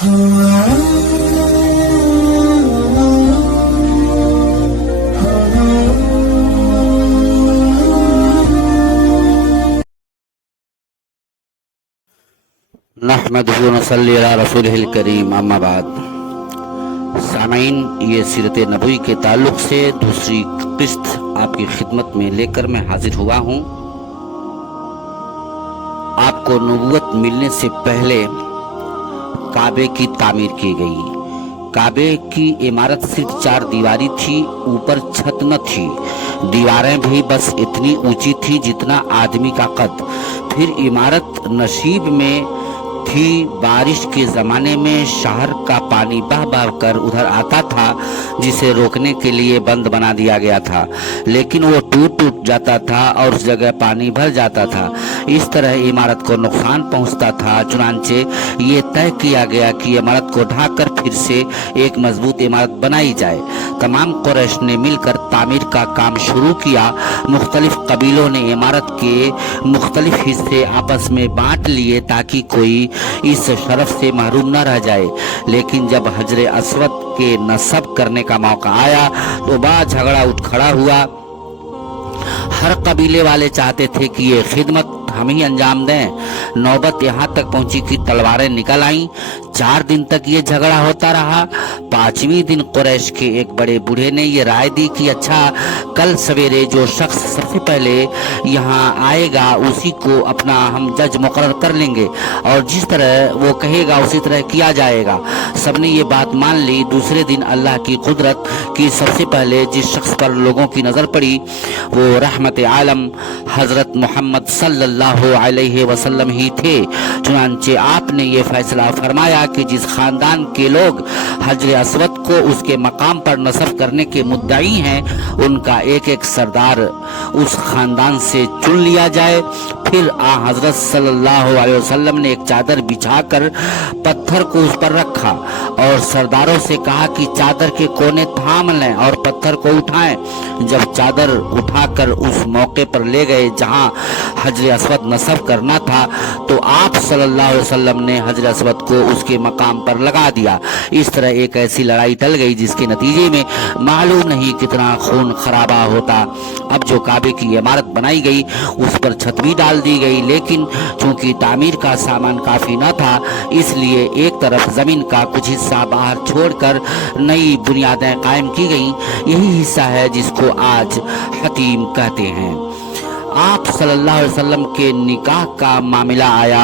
नहमदुहु व नसल्ली अला रसूलिहिल करीम, अम्मा बाद। सामीन, ये सीरत नबवी के ताल्लुक से दूसरी किस्त आपकी खिदमत में लेकर मैं हाजिर हुआ हूँ। आपको नबूवत मिलने से पहले काबे की तामीर की गई। काबे की इमारत सिर्फ 4 दीवारी थी, ऊपर छत न थी। दीवारें भी बस इतनी ऊंची थी जितना आदमी का कद। फिर इमारत नशीब में थी। बारिश के ज़माने में शहर का पानी बह बह कर उधर आता था, जिसे रोकने के लिए बंद बना दिया गया था, लेकिन वो टूट टूट जाता था और उस जगह पानी भर जाता था। इस तरह इमारत को नुकसान पहुंचता था। चुनांचे ये तय किया गया कि इमारत को ढाकर फिर से एक मजबूत इमारत बनाई जाए। तमाम कुरैश ने मिलकर तामीर का काम शुरू किया। मुख्तलिफ कबीलों ने इमारत के मुख्तलिफ हिस्से आपस में बांट लिए ताकि कोई इस शरफ से महरूम न रह जाए। लेकिन जब हजरे अस्वद के नसब करने का मौका आया तो बड़ा झगड़ा उठ खड़ा हुआ। हर कबीले वाले चाहते थे कि ये खिदमत हम ही अंजाम दें। नौबत यहाँ तक पहुंची कि तलवारें निकल आईं। 4 दिन तक ये झगड़ा होता रहा। 5वें दिन कुरैश के एक बड़े बूढ़े ने ये राय दी कि अच्छा, कल सवेरे जो शख्स सबसे पहले यहाँ आएगा उसी को अपना हम जज मुकर्रर कर लेंगे और जिस तरह वो कहेगा उसी तरह किया जाएगा। सबने ये बात मान ली। दूसरे दिन अल्लाह की कुदरत कि सबसे पहले जिस शख्स पर लोगों की नज़र पड़ी वो रहमत आलम हज़रत मोहम्मद सल्लल्लाहु अलैहि वसल्लम ही थे। चुनांचे आपने ये फैसला फरमाया कि जिस खानदान के लोग हजर अस्वद को उसके मकाम पर नसब करने के मुद्दाई हैं, उनका एक एक सरदार उस खानदान से चुन लिया जाए। फिर आ हजरत सल्लल्लाहु अलैहि वसल्लम ने एक चादर बिछाकर पत्थर को उस पर रखा और सरदारों से कहा कि चादर के कोने थाम लें और पत्थर को उठाएं। जब चादर उठाकर उस मौके पर ले गए जहां हजर अस्वद नसब करना था, तो आप सल्लल्लाहु अलैहि वसल्लम ने हजर अस्वद को उसके मकाम पर लगा दिया। इस तरह एक ऐसी लड़ाई टल गई जिसके नतीजे में मालूम नहीं कितना खून खराबा होता। अब जो काबे की इमारत बनाई गई उस पर छत भी डाल दी गई, लेकिन चूंकि तामीर का सामान काफी न था, इसलिए एक तरफ जमीन का कुछ हिस्सा बाहर छोड़कर नई बुनियादें कायम की गईं। यही हिस्सा है जिसको आज हतीम कहते हैं। आप सल्लल्लाहु अलैहि वसल्लम के निकाह का मामला आया।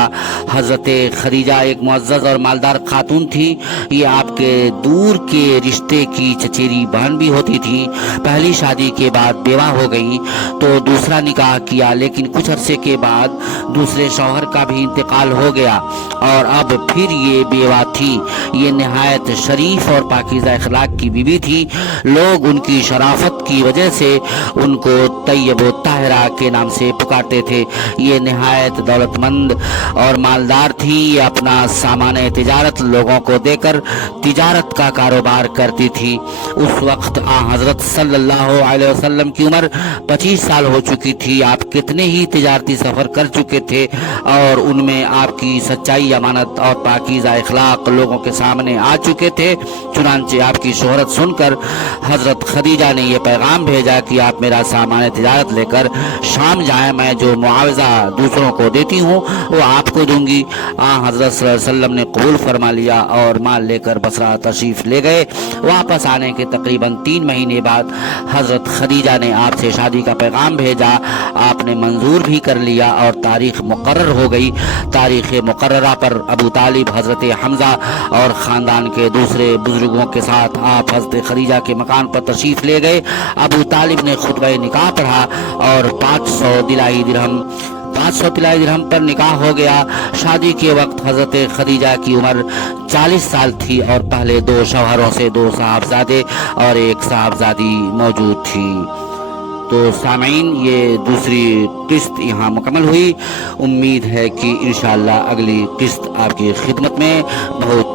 हज़रत खदीजा एक मुअज़्ज़ज़ और मालदार खातून थी। ये आपके दूर के रिश्ते की चचेरी बहन भी होती थी। पहली शादी के बाद बेवा हो गई तो दूसरा निकाह किया, लेकिन कुछ अरसे के बाद दूसरे शौहर का भी इंतकाल हो गया और अब फिर ये बेवा थी। ये नहायत शरीफ और पाकीज़ा अखलाक की बीवी थी। लोग उनकी शराफत की वजह से उनको तैयब व ताहिरा के नाम से पुकारते थे। ये नहायत दौलतमंद और मालदार थी। ये अपना सामान तिजारत लोगों को देकर तिजारत का कारोबार करती थी। उस वक्त हजरत सल्लल्लाहु अलैहि वसल्लम की उम्र 25 साल हो चुकी थी। आप कितने ही तिजारती सफर कर चुके थे और उनमें आपकी सच्चाई, अमानत और पाकीज़ा अखलाक लोगों के सामने आ चुके थे। चुनांचे आपकी शोहरत सुनकर हजरत खदीजा ने यह पैगाम भेजा कि आप मेरा सामान तिजारत लेकर शाम जाए। मैं जो मुआवजा दूसरों को देती हूँ वो आपको दूंगी। हजरत सल्लल्लाहु अलैहि वसल्लम ने कबूल फरमा लिया और माल लेकर बसरा तशरीफ ले गए। वापस आने के तकरीबन 3 महीने बाद हजरत खदीजा ने आपसे शादी का पैगाम भेजा। आपने मंजूर भी कर लिया और तारीख मुकर्रर हो गई। तारीख मुकर्ररा पर अबू तालिब, हजरत हमजा और ख़ानदान के दूसरे बुजुर्गों के साथ आप हजरत खदीजा के मकान पर तशरीफ ले गए। अबू तालिब ने खुतबा निकाह पढ़ा और 500 तिलाई दिरहम पर निकाह हो गया। शादी के वक्त हजरत खदीजा की उम्र 40 साल थी और पहले 2 शौहरों से 2 साहबजादे और 1 साहबजादी मौजूद थी। तो सामीन, ये दूसरी किस्त यहाँ मुकम्मल हुई। उम्मीद है कि इंशाअल्लाह अगली किस्त आपकी खिदमत में बहुत